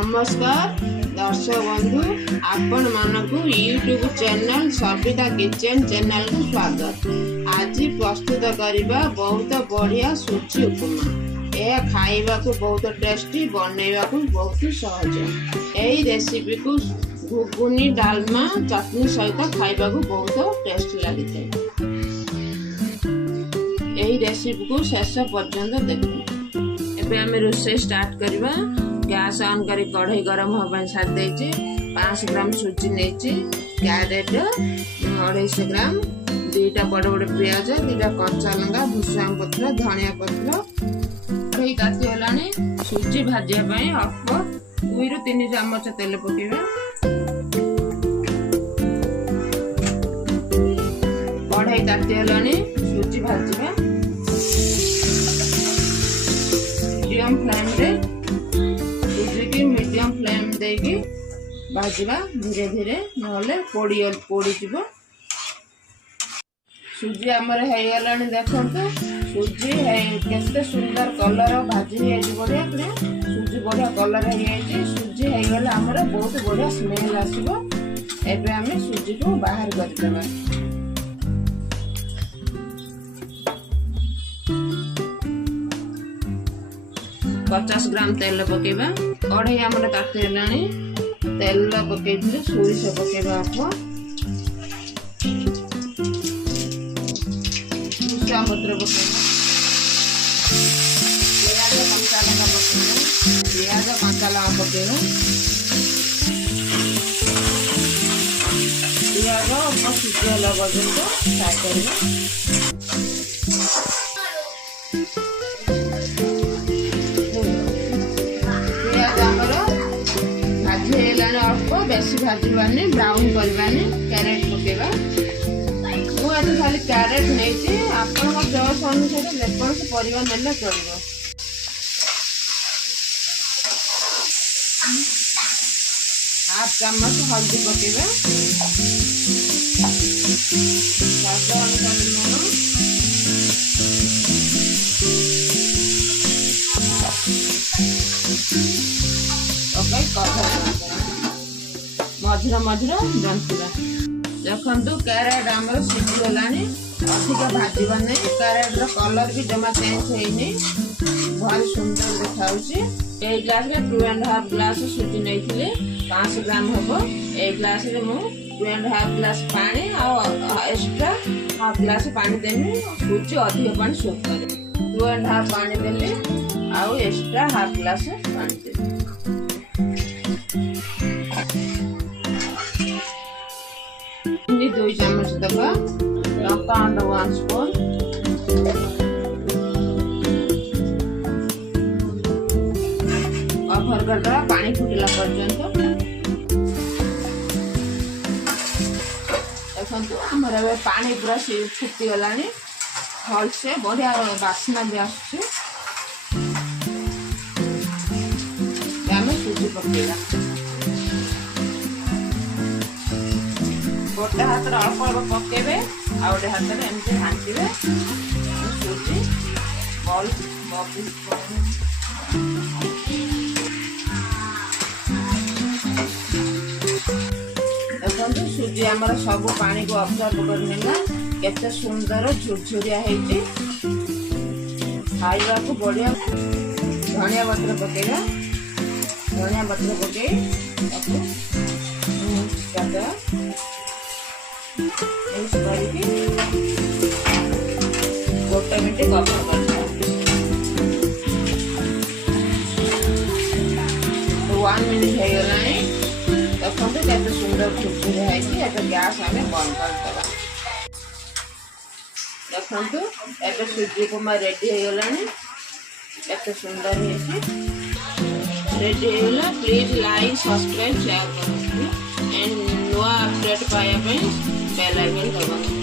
नमस्कार दर्शक बंधु आपण मानक YouTube channel Savita kitchen channel को स्वागत। आज प्रस्तुत करवा बहुत बढ़िया सूजी उपमा। यह खाइबा को बहुत टेस्टी बनैबा को बहुत सहज। यही रेसिपी को घुगुनी डालमा चटनी सहित खाइबा को बहुत टेस्टी लगी। यही रेसिपी को शेष पर्यंत देखो। एबे आमे रोषे स्टार्ट करवा। गैस ऑन करी कढ़ाई गरम होबा छाड़ देछि। 500 ग्राम सूजी नेछि, कैरेट 250 ग्राम, 2टा बड़ बड़ प्याज, 2टा कच्चा लंका, भुसंग पत्र, धनिया पत्र। कढ़ाई ताती हलानी। सूजी भाजिया पई अल्प 2 ରୁ 3 चामच तेल पकेबा। कढ़ाई ताती हलानी। सूजी भाजिबा मीडियम फ्लेम रे। मीडियम फ्लेम देगी भाजवा धीरे धीरे नहले पोड़ी जीव। सूजी आमर हो देखो सूजी केते सुंदर कलर भाजी बढ़िया सूजी बढ़िया कलर हो। सूजी होगला आमर बहुत बढ़िया स्मेल आसो। एबे आमे सूजी को बाहर करदेबा। पचास ग्राम तेल पकेबा। कढ़ाई आमर ताती हेलानी। तेल पकेइथिले सोरिष पकेबा। भुसंग पत्र पकेबा। प्याज कच्चा लंका पकेबा। प्याज कच्चा लंका पकेबा। प्याज सिझला पर्यंत फ्राई करबा। अल्प बेसी भाजबानी, ब्राउन करवानी। कैरेट पकेबा। मुझे खाली कैरेट नहीं, आपण चॉइस अनुसार जेकोसी परिवा नेले चलिबो। हाफ चम्मच हल्दी पकेबा। स्वाद अनुसार लूण। मझिर मझिर जंतुरा देखु। कैरेट आमर सिझीगलानी। अधिक भाजबा नहीं। कैरेट कलर भी जमा चेंज होनी। बहुत सुंदर देखा। एक ग्लास में 2.5 ग्लास सूजी नहीं 500 ग्राम हम। एक ग्लास में मु 2.5 ग्लास पानी एक्स्ट्रा हाफ ग्लास पानी देमी। सूजी अधिक पानी सोख करे। 2.5 पानी देली आउ एक्स्ट्रा हाफ ग्लास पानी देली। चिनी 2 चामच दबा। लंका अंडा 1 स्पून। कभर करदबा पानी फुटिला पर्यंत। देखो आमर ए पानी पूरा फुटी गलानी। भलसे बढ़िया बास्ना भी आसुची। सूजी पकेगा। गोटे हाथ अल्प अल्प पकेबे आ गोटे हाथ में एमती घांटीबे। सूजी बॉल देखो सूजी आमर सब पानी को अब्जर्व कर नेला। केते सुंदर झुरझुरिया हेची। खाइबा को बढ़िया। धनिया पत्र पकेगा। धनिया पत्र पके गोटे मिनट कवर कर 1 मिनट होगला। देखो केते सुंदर झुरझुरिया है। गैस आमे बंद करदेबा। देखो एबे सूजी उपमा रेडी होगला। केते सुंदर है। रेडी होगा। प्लीज लाइक सब्सक्राइब शेयर करें एंड नुआ अपडेट पाया बेल आइकन दबाएं।